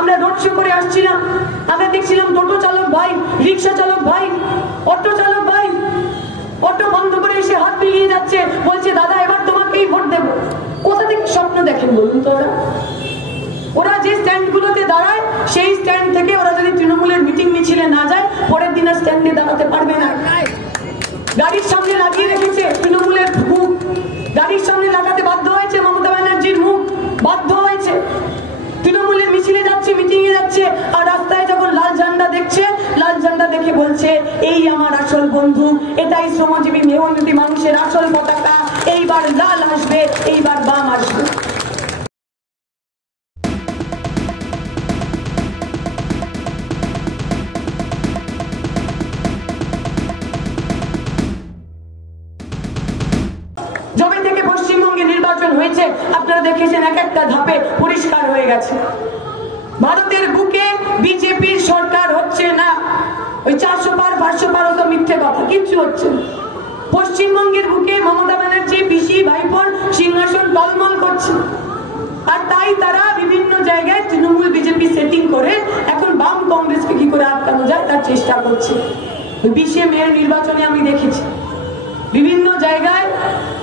আমরা road show করে আসছিলাম, আমরা দেখছিলাম টোটো চালক ভাই, রিক্সা চালক ভাই, অটো চালক ভাই অটো বন্ধ করে এসে হাত মিলিয়ে যাচ্ছে, বলছে দাদা এবার তোমাকেই ভোট দেব। কোথা থেকে স্বপ্ন দেখেন বলুন তো? ওরা যে স্ট্যান্ড গুলোতে দাঁড়ায় সেই স্ট্যান্ড থেকে ওরা যদি তৃণমূলের মিটিং মিছিলে না যায়, পরের দিন আর স্ট্যান্ডে দাঁড়াতে পারবে না। গাড়ির সামনে লাগিয়ে রেখেছে তৃণমূলের মুখ, গাড়ির সামনে লাগাতে বাধ্য হয়েছে মমতা ব্যানার্জির মুখ, বাধ্য হয়েছে। তৃণমূলের মিছিলে যাচ্ছে, মিটিং এ যাচ্ছে, আর রাস্তায় যখন লাল ঝান্ডা দেখছে, লাল ঝান্ডা দেখে বলছে এই আমার আসল বন্ধু, এটাই শ্রমজীবী মেহনতি মানুষের আসল পতাকা, এইবার লাল আসবে, এইবার বাম আসবে। যবে থেকে পশ্চিমবঙ্গে নির্বাচন হয়েছে আপনারা দেখেছেন এক একটা ধাপে পরিষ্কার হয়ে গেছে। ভারতের বুকে বিজেপির সরকার হচ্ছে না, ওই 400 পার 500 পার তো মিথ্যে কথা, কিচ্ছু হচ্ছে না। পশ্চিমবঙ্গের বুকে মমতা ব্যানার্জি পিসি ভাইপোর সিংহাসন টলমল করছে, আর তাই তারা বিভিন্ন জায়গায় তৃণমূল বিজেপি সেটিং করে এখন বাম কংগ্রেসকে কি করে আটকানো যায় তার চেষ্টা করছে। 20শে মেয়ের নির্বাচনে আমি দেখেছি বিভিন্ন জায়গায়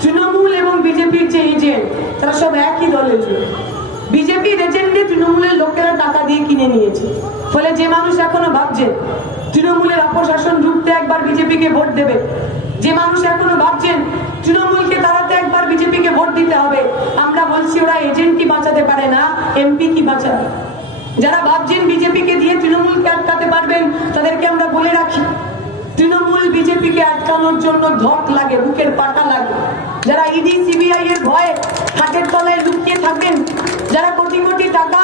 তৃণমূল এবং বিজেপির যে এজেন্ট তারা সব একই দলের লোক। বিজেপির এজেন্টে তৃণমূলের লোকেরা টাকা দিয়ে কিনে নিয়েছে, ফলে যে মানুষ এখনো ভাবছে তৃণমূলের অপশাসন রুখতে একবার বিজেপিকে ভোট দেবে, যে মানুষ এখনো ভাবছেন তৃণমূলকে তাড়াতে একবার বিজেপিকে ভোট দিতে হবে, আমরা বলছি ওরা এজেন্টই বাঁচাতে পারে না, এমপি কি বাঁচাবে? যারা ভাবছেন বিজেপিকে দিয়ে তৃণমূলকে আটকাতে পারবেন তাদেরকে আমরা বলে রাখি, তৃণমূল বিজেপিকে আটকানোর জন্য ধক লাগে, বুকের পাটা লাগে। যারা ইডি সিবিআই এর ভয়ে হাতের তলায় লুকিয়ে থাকেন, যারা কোটি কোটি টাকা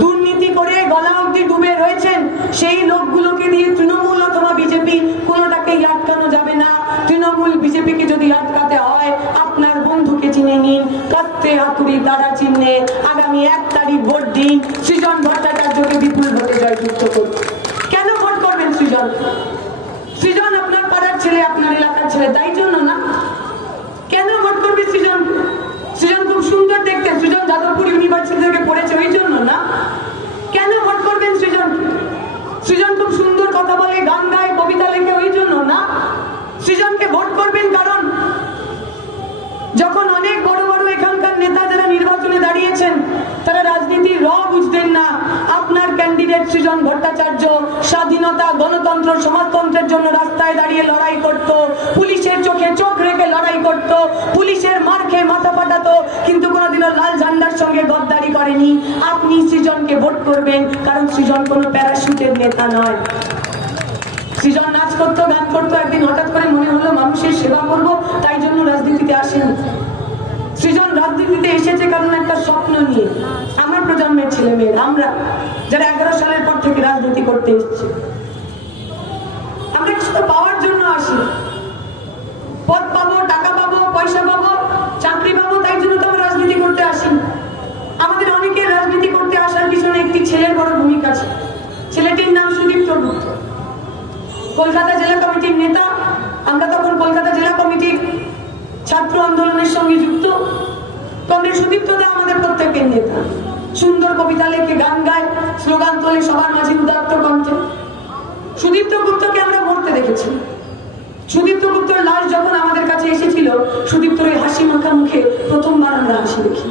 দুর্নীতি করে গলা অবধি ডুবে রয়েছেন, সেই লোকগুলোকে দিয়ে তৃণমূল অথবা বিজেপি কোনোটাকেই আটকানো যাবে না। তৃণমূল বিজেপিকে যদি আটকাতে হয় আপনার বন্ধুকে চিনে নিন, কাস্তে হাতুড়ি তারা চিহ্নে আগামী 1 তারিখ ভোট দিন, সৃজন ভট্টাচার্যকে বিপুল ভোটে জয়যুক্ত করুন। কেন ভোট করবেন সৃজন? সৃজন আপনার পাড়ার ছেলে, আপনার এলাকার ছেলে, তাই জন্য না? কেন ভোট করবে সৃজন? সৃজন খুব সুন্দর দেখতে, সৃজন যাদবপুর ইউনিভার্সিটি থেকে পড়েছে ওই জন্য না? কেন ভোট করবেন সৃজন? সৃজন খুব সুন্দর কথা বলে, গান গায়, কবিতা লেখে ওই জন্য না? সৃজনকে ভোট করবেন কারণ যখন অনেক বড় বড় এখানকার নেতা যারা নির্বাচনে দাঁড়িয়েছেন তারা রাজনীতির র বুঝতেন না, আপনার ক্যান্ডিডেট সৃজন ভট্টাচার্য স্বাধীনতা, গণতন্ত্র, সমাজতন্ত্রের জন্য রাস্তায় দাঁড়িয়ে লড়াই করত, পুলিশের চোখে চোখ রেখে লড়াই করত, পুলিশের মার খেয়ে মাথা ফাটাতো, কিন্তু কোনোদিনও লাল ঝান্ডার সঙ্গে গদ্দারি করেনি। আপনি সৃজনকে ভোট করবেন কারণ সৃজন কোনো প্যারাশুটের নেতা নয়। সৃজন নাচ করতো, গান করতো, একদিন হঠাৎ করে মনে হলো মানুষের সেবা করব, তাই জন্য রাজনীতিতে আসেনি। সৃজন রাজনীতিতে এসেছে কারণ একটা স্বপ্ন নিয়ে। আমার প্রজন্মের ছেলে মেয়েরা, আমরা যারা 11 সালের পর থেকে রাজনীতি করতে এসেছি, আমরা কিছু পাওয়ার জন্য আসি, পদ পাবো, টাকা পাবো, পয়সা পাবো, চাকরি পাবো, তাই জন্য তো আমরা রাজনীতি করতে আসি। আমাদের অনেকের রাজনীতি করতে আসার পিছনে একটি ছেলের বড় ভূমিকা আছে। ছেলেটির নাম সুদীপ্ত গুপ্ত, কলকাতা জেলা কমিটির নেতা। আমরা তখন কলকাতা জেলা কমিটির ছাত্র আন্দোলনের সঙ্গে যুক্ত। কংগ্রেস সুদীপ্ত দা আমাদের প্রত্যেকের নেতা, সুন্দর কবিতা লেখে, গান গায়, স্লোগান তোলে সবার মাঝে উদাত্ত কণ্ঠে। সুদীপ্ত গুপ্তকে আমরা মরতে দেখেছি। সুদীপ্ত গুপ্তর লাশ যখন আমাদের কাছে এসেছিল, সুদীপ্তর ওই হাসি মাখা মুখে প্রথমবার আমরা হাসি দেখি।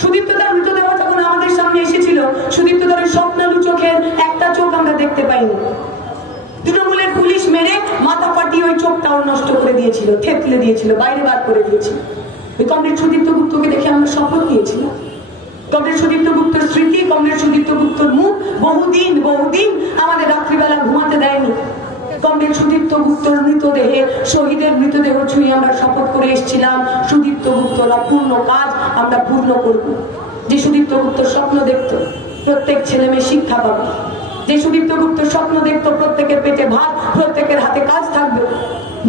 সুদীপ্ত দার মৃতদেহ যখন আমাদের সামনে এসেছিল, সুদীপ্ত দার স্বপ্নালু চোখের একটা চোখ আমরা দেখতে পাইনি। তৃণমূলের পুলিশ মেরে মাথা ফাটিয়ে ওই চোখটাও নষ্ট করে দিয়েছিল, থেতলে দিয়েছিল, বাইরে বার করে দিয়েছিল। ওই কমরেড সুদীপ্ত গুপ্তকে দেখে আমরা শপথ নিয়েছিলাম। কমরেড সুদীপ্ত গুপ্তের স্মৃতি, কমরেড সুদীপ্ত গুপ্তর মুখ বহুদিন আমাদের রাত্রিবেলা ঘুমাতে দেয়নি। কমরেড সুদীপ্ত গুপ্তর মৃতদেহে, শহীদের মৃতদেহ ছুঁয়ে আমরা শপথ করে এসেছিলাম, সুদীপ্ত গুপ্তর অপূর্ণ কাজ আমরা পূর্ণ করব। যে সুদীপ্ত গুপ্তর স্বপ্ন দেখত প্রত্যেক ছেলে মেয়ে শিক্ষা পাবে, যে সুদীপ্ত গুপ্তর স্বপ্ন দেখত প্রত্যেকের পেটে ভাত, প্রত্যেকের হাতে কাজ থাকবে,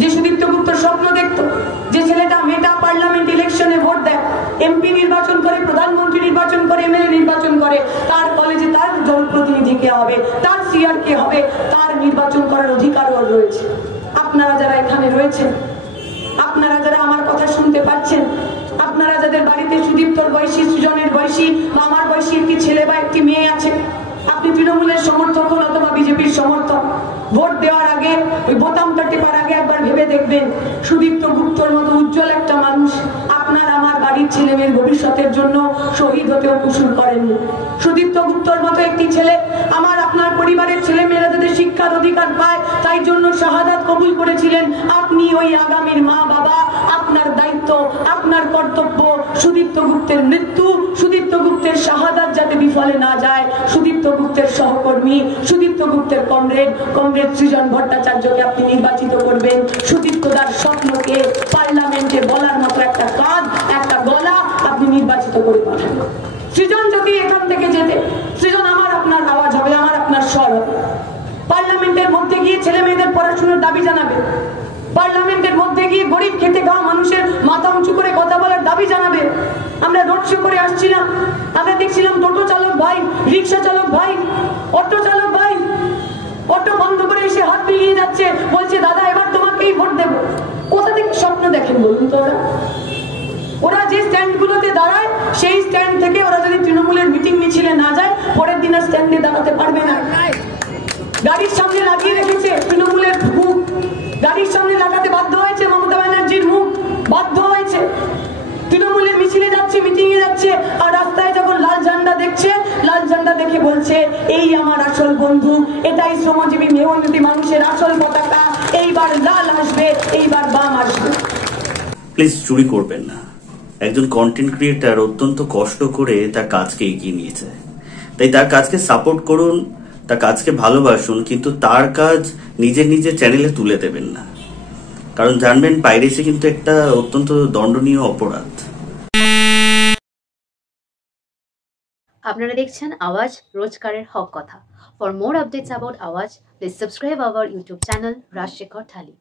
যে সুদীপ্ত গুপ্তর স্বপ্ন দেখত যে ছেলেটা মেটা পার্লামেন্ট ইলেকশনে ভোট দেয়, এমপি নির্বাচন করে, প্রধানমন্ত্রী নির্বাচন করে, এমএলএ নির্বাচন করে, তার কলেজে তার জনপ্রতিনিধি কে হবে, তার সিআর কে হবে, তার নির্বাচন করার অধিকারও রয়েছে। আপনারা যারা এখানে রয়েছেন, আপনারা যারা আমার কথা শুনতে পাচ্ছেন, আপনারা যাদের বাড়িতে সুদীপ্তর বয়সী, সৃজনের বয়সী বা আমার বয়সী একটি ছেলে বা একটি মেয়ে আছে, বিজেপির সমর্থক, ভোট দেওয়ার আগে ওই বোতামটা টেপার আগে একবার ভেবে দেখবেন সুদীপ্ত গুপ্তর মতো উজ্জ্বল একটা মানুষ আপনার আমার বাড়ির ছেলে মেয়ের ভবিষ্যতের জন্য শহীদ হতেও কুশল করেননি। সুদীপ্ত গুপ্তর মতো একটি ছেলে আমার আপনার পরিবারের ছেলে মেয়েরা যাতে শিক্ষার অধিকার পায় তাই জন্য শাহাদাত কবুল করেছিলেন। আপনি ওই আগামীর মা বাবা, আপনার দায়িত্ব, আপনার কর্তব্য সুদীপ্ত গুপ্তের মৃত্যু, সুদীপ্ত গুপ্তের শাহাদাত যাতে বিফলে না যায়, সুদীপ্ত গুপ্তের সহকর্মী, সুদীপ্ত গুপ্তের কমরেড সৃজন ভট্টাচার্যকে আপনি নির্বাচিত করবেন। সুদীপ্তদার স্বপ্নকে পার্লামেন্টে বলার মতো একটা কাঁধ, একটা গলা আপনি নির্বাচিত করে পাঠান। সৃজন যদি এখান থেকে যেতে, সৃজন আমার আপনার আওয়াজ হবে, আমার আপনার স্বর হবে। পার্লামেন্টের মধ্যে গিয়ে ছেলে মেয়েদের পড়াশোনার দাবি জানাবে, পার্লামেন্টের মধ্যে গিয়ে গরিব খেটে খাওয়া মানুষের মাথা উঁচু করে কথা বলার দাবি জানাবে। আমরা রোড শো করে আসছিলাম, আমরা দেখছিলাম টোটো চালক ভাই, রিক্সা চালক ভাই, অটো চালক ভাই অটো বন্ধ করে এসে হাত মিলিয়ে যাচ্ছে, বলছে দাদা এবার তোমাকেই ভোট দেবো। কোথা থেকে স্বপ্ন দেখেন বলুন তো? ওরা যে স্ট্যান্ড গুলোতে দাঁড়ায় সেই স্ট্যান্ড থেকে ওরা যদি তৃণমূলের মিটিং মিছিলে না যায় পরের দিন আর স্ট্যান্ডে দাঁড়াতে পারবে না। গাড়ির সামনে লাগিয়ে রেখেছে তৃণমূলের মুখ, গাড়ির সামনে লাগাতে বাধ্য হয়েছে মমতা ব্যানার্জির মুখ, বাধ্য হয়েছে। তৃণমূলের মিছিলে যাচ্ছে, মিটিং এ যাচ্ছে, আর রাস্তায় যখন লাল ঝান্ডা দেখছে, লাল ঝান্ডা দেখে বলছে এই আমার আসল বন্ধু, এটাই শ্রমজীবী মেহনতি মানুষের আসল পতাকা, এইবার লাল আসবে, এইবার বাম আসবে। প্লিজ চুরি করবেন না। একজন কন্টেন্ট ক্রিয়েটার অত্যন্ত কষ্ট করে তার কাজকে এগিয়ে নিয়েছে, তাই তার কাজকে সাপোর্ট করুন, তার কাজকে ভালোবাসুন, কিন্তু তার কাজ নিজের চ্যানেলে তুলে দেবেন না, কারণ জানবেন পাইরেসি কিন্তু একটা অত্যন্ত দণ্ডনীয় অপরাধ। আপনারা দেখছেন আওয়াজ, রোজকারের হক কথা। For more updates about Awaaz, please subscribe our YouTube channel Rajshekhar thali.